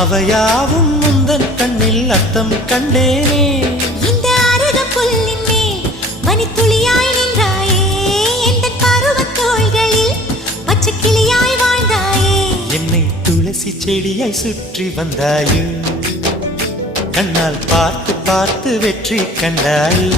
அவையாவும் முந்தன் கண்ணில் அர்த்தம் கண்டேனே. இந்த அருக புல்லின் மேல் மணித்துளியாய் நின்றாயே, எந்த பருவத் தோள்களில் பச்சை கிளியாய் வாழ்ந்தாயே. என்னை துளசி செடியாய் சுற்றி வந்தாயோ, கண்ணால் பார்த்து பார்த்து வெற்றி கண்டாயோ.